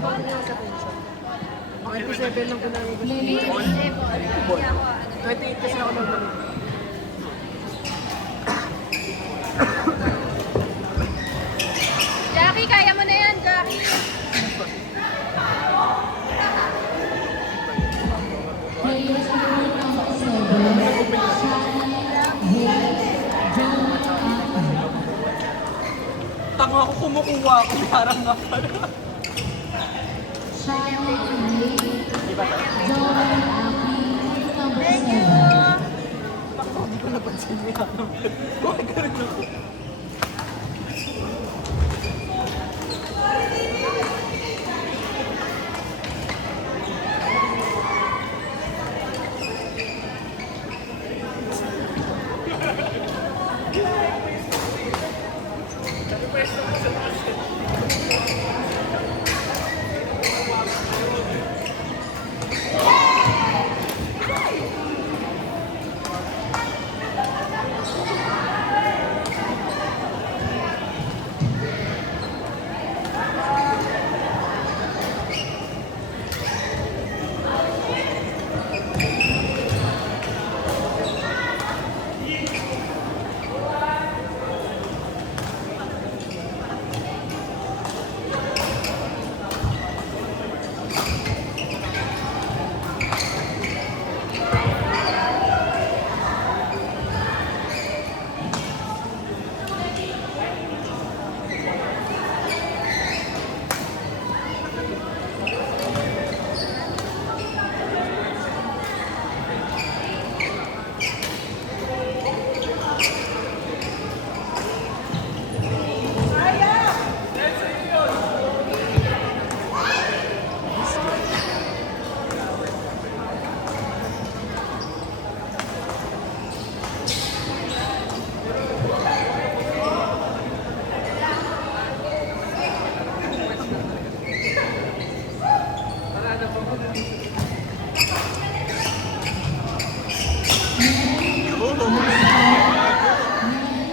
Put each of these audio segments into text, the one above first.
Bakit na sa pension? 27 lang ko na yung gusto. 28 kasi ako lang naman. Jackie, kaya mo na yan, Jackie. Tanga ako, kumukuha ako. Parang nga pala. Thank you. Ako, hindi ko napansin niya. Bakit ka rin ako?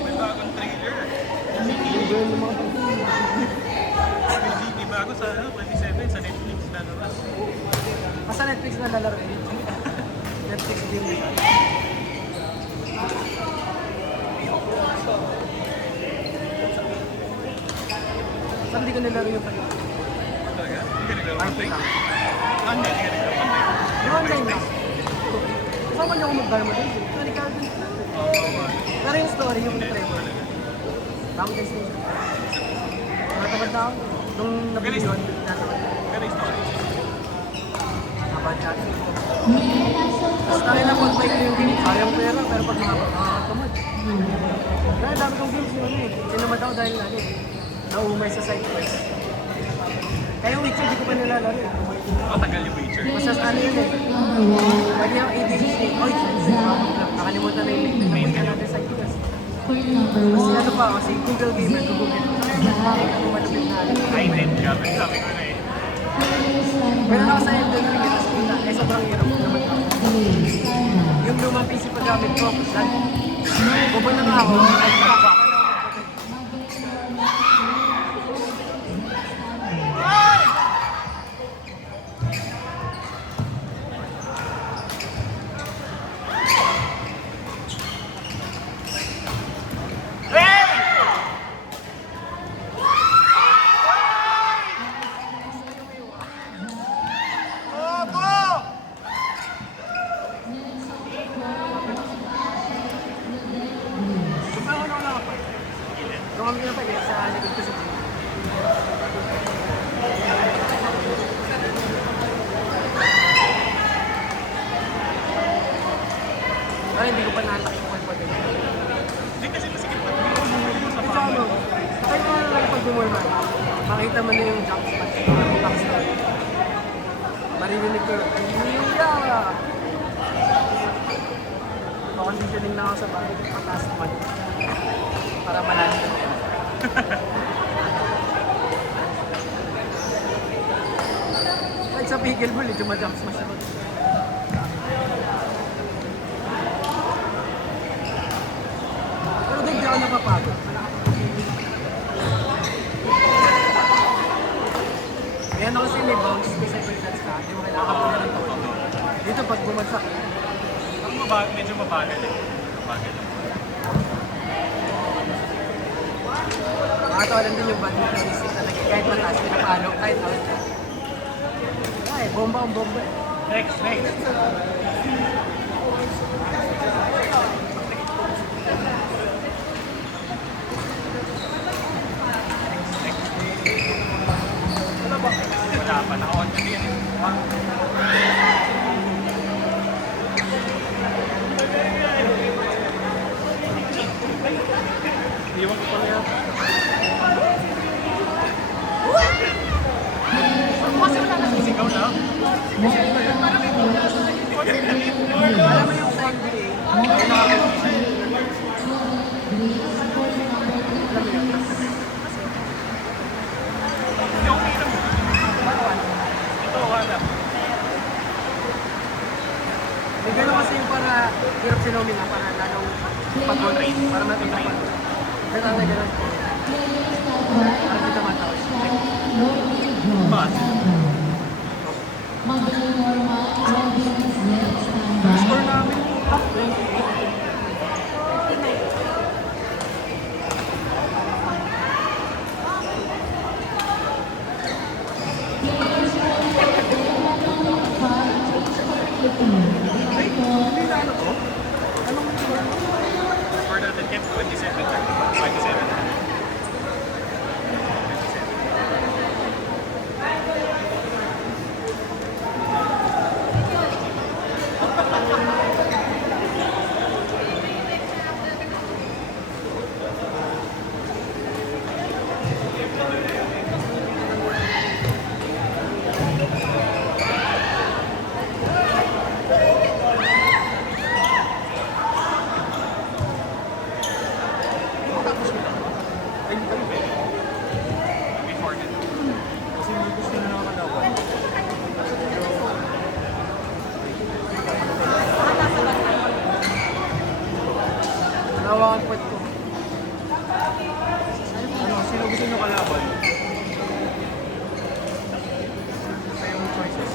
May bagong trailer. Hindi bago sa 27 sa Netflix na labas. Basta Netflix na lalaro eh. Netflix din nila. Saan hindi ko nilaro yung pala? Talaga? Hindi ka naglalaro RP lang. Monday, hindi ka naglalaro Yung online lang. Kasama niyo ako mag-Dharma din. Tony Calvin. Pero yung story, yung Trevor. Tama din siya. Natamad na ako. Nung nabili yun, natamad na. Pero story. Nabad natin. Tapos tayo na pag may yung game, sayang pera, pero pag nakakatamad. Dahil dami kong games yun eh. Sinamad ako dahil ano eh. Naumay sa side quest. Kaya yung Witcher, di ko pa nilalaro eh. Matagal yung Witcher. Basta ano yun eh. Lagi yung ADHD. Oy, nakalimutan na yung main natin sa quest. Kasi ano pa, kasi Google Gamer, Google Gamer. Malupit na. Ay, din. Sabi ko na eh. Pero nasa Elden Ring, tapos kita, eh sobrang hirap naman. Yung lumang PC pa gamit ko, pupunta na ako, kami na pa yun sa likod ko sa ay, hindi ko pa natakit ko pa din. Hindi kasi masikip pa. Ito ano, kahit mo na lang pag-bumor man, makita mo na yung jump spot, backstep. Maririnig ko, Yuya! Pakonditioning na ako sa bahay, pataas naman. Para malalim na yan. Kahit sa pickleball, medyo ma-jump smash ako. Pero doon di ako napapagod. Kaya ano kasi may bounce, may cycle dance ka, hindi mo kailangan pa ng todo. Dito pag bumagsak, Medyo mabagal eh. Mabagal. makatawalan din yung badminton stick talaga. Kahit mataas, pinapalo, kahit out. Ay, bomba ang bomba eh. Next. Wala pa, naka-on ka din eh. Iwan ko pala yan. Sigaw na. Alam mo yung side B, ay nakakabisa. Alam mo yun? Yung hirap. Ito, wala. May gano'n kasi yung para hirap sinumin na para lalong pag-train, para matulang pag gano'n na gano'n. Para di tumatawid. Mas. Score namin, top 20. Hindi na ano to? Anong score? For the tip, 27. 27. Tapos nila. Ay, hindi tayo pwede. Before that. Kasi hindi gusto na naman kalawan. Nawakan po ito. Ano, sino gusto nyo kalaban? Sa yung choices.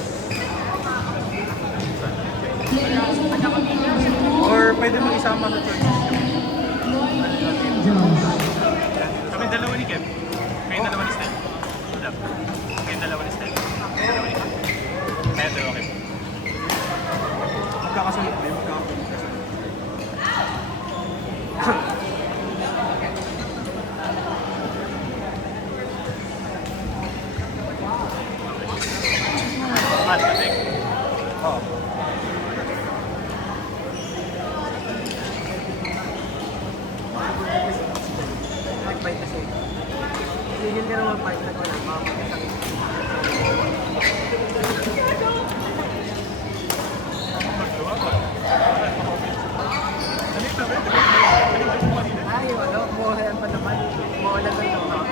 Or pwede mo isama sa choices. Kami dalawa ni Kev. Kayo dalawa ni Stel. Wala. Kayo dalawa ni Stel. Kayo dalawa ni Kev. Kayo dalawa Kev. Magkakasunod ba yun? Magkakasunod kasi. Mahal ka, Tek. Oo. Mag-bite kasi. Tigil ka na mag-bite na ko lang. Makakasakit. Magluwa ko. Dali na, Tek. Ay, wala. Umuulan pa naman. Umuulan lang naman.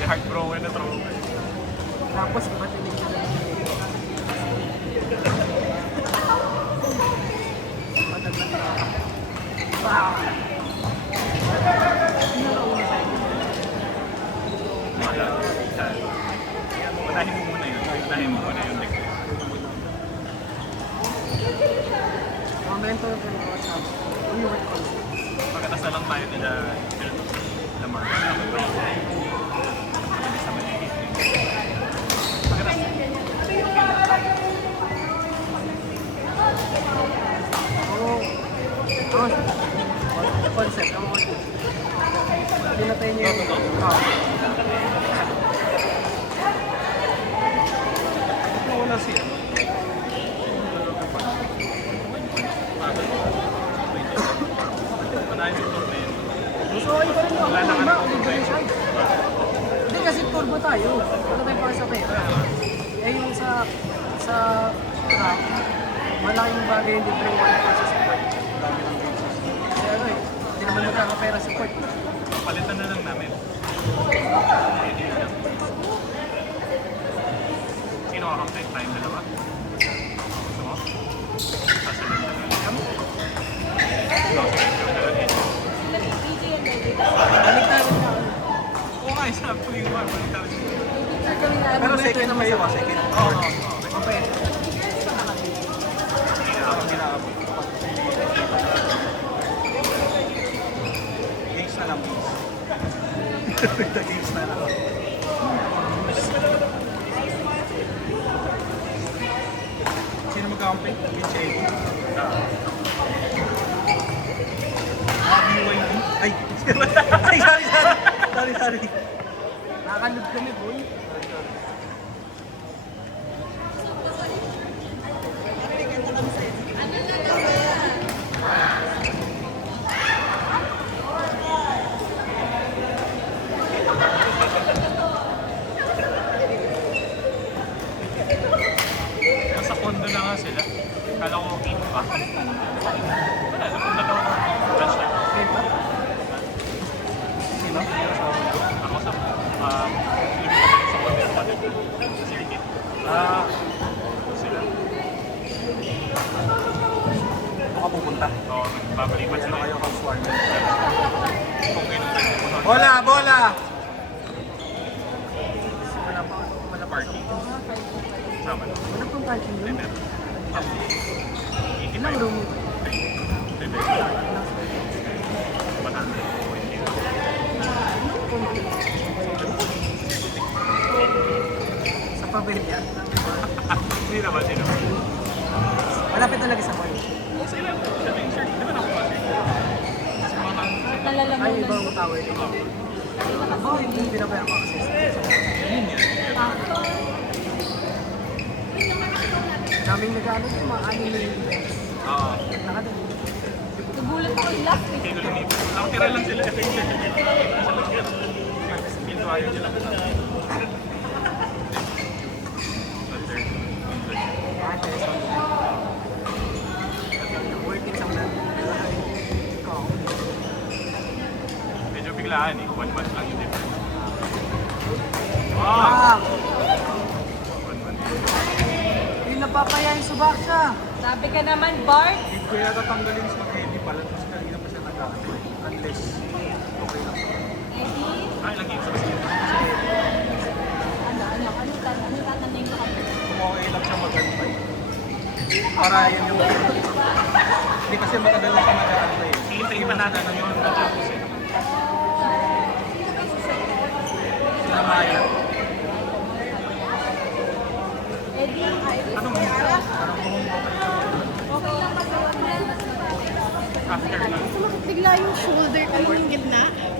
Heartbroken na trauma. Tapos, iba tinig na lang. Mataglan na ako. Wow! Hindi na nauna sa inyo. Mahal. Patahin mo muna yun. Patahin mo muna yun, Tek. Momento na ganito sa umiwag ko. Pagkatas na lang tayo nila Lamar. Sa Manigit. Pagkatas. Oo. Concept. Ang mga pinatay niyo yung... Ito wala siya. Panahin yung torneo. Gusto ko iba rin ako. Wala na ka na Hindi kasi turbo tayo. Wala tayong para sa pera. Eh yung sa track, malaking bagay yung different one versus sa court. Kasi ano eh, hindi naman magkakapera sa court. Palitan na lang namin. Sino makakampi? Tayong dalawa. Gusto mo? Sasunod na lang. Balik tayo na. Oo nga, isa po yung one. Balik tayo. Pero second naman siya, second. Oo. Okay. Inaabot. Games na lang, please. Games na lang. Sino magkakampi? Vincenzo. BYD. Ay! Sorry. Nakakalog kami, boy. Nasa condo na nga sila. Kala ko okay pa. Wala, napunta daw ako. Lunch time. Okay ba? Sino? Ako sa limited sa hotel pa din. Circuit. Sila. Baka pupunta. Oo, babalipan Ano sila. kayo, housewarming? Kung kailan tayo Bola! Bola! wala party. Sama na. Wala pong parking room. Meron. Ilang room? Sa pavilion. Hindi naman, hindi naman. Malapit talaga sa mall. Sila, sabi yung shirt, di ba nakuha siya? Kasi mga Ay, ibang tower dito. Oo, hindi pinabayaan ko kasi. yun yan. Daming nag-ano yung mga anime. Oo. Nakadali. Nagulat ako yung last week. Hindi ko lang ito. Nakatira lang sila. Ito yung shirt. Sa lagyan. Pinto ayaw nila. Sa third. Working sa mga. Ikaw. Medyo biglaan eh. 1 month lang yun eh. Ah! 1 month. Hindi napapaya yung subak siya. Sabi ka naman, Bart. Hindi ko yata tanggalin sa heavy pala. Kasi kanina pa siya nag-ano. Unless, okay lang. Eddie? Ay, lang yung sa basket. Ano tatanungin ko kami? Kung okay lang siya mag-antay. Para yun yung... Hindi kasi matagal na siya nag-antay. Hihintayin pa natin ang yun. Natapos eh. Sila Maya. Eddie? Ano mo? Okay lang ba? After na. Bigla yung shoulder ko yung gitna.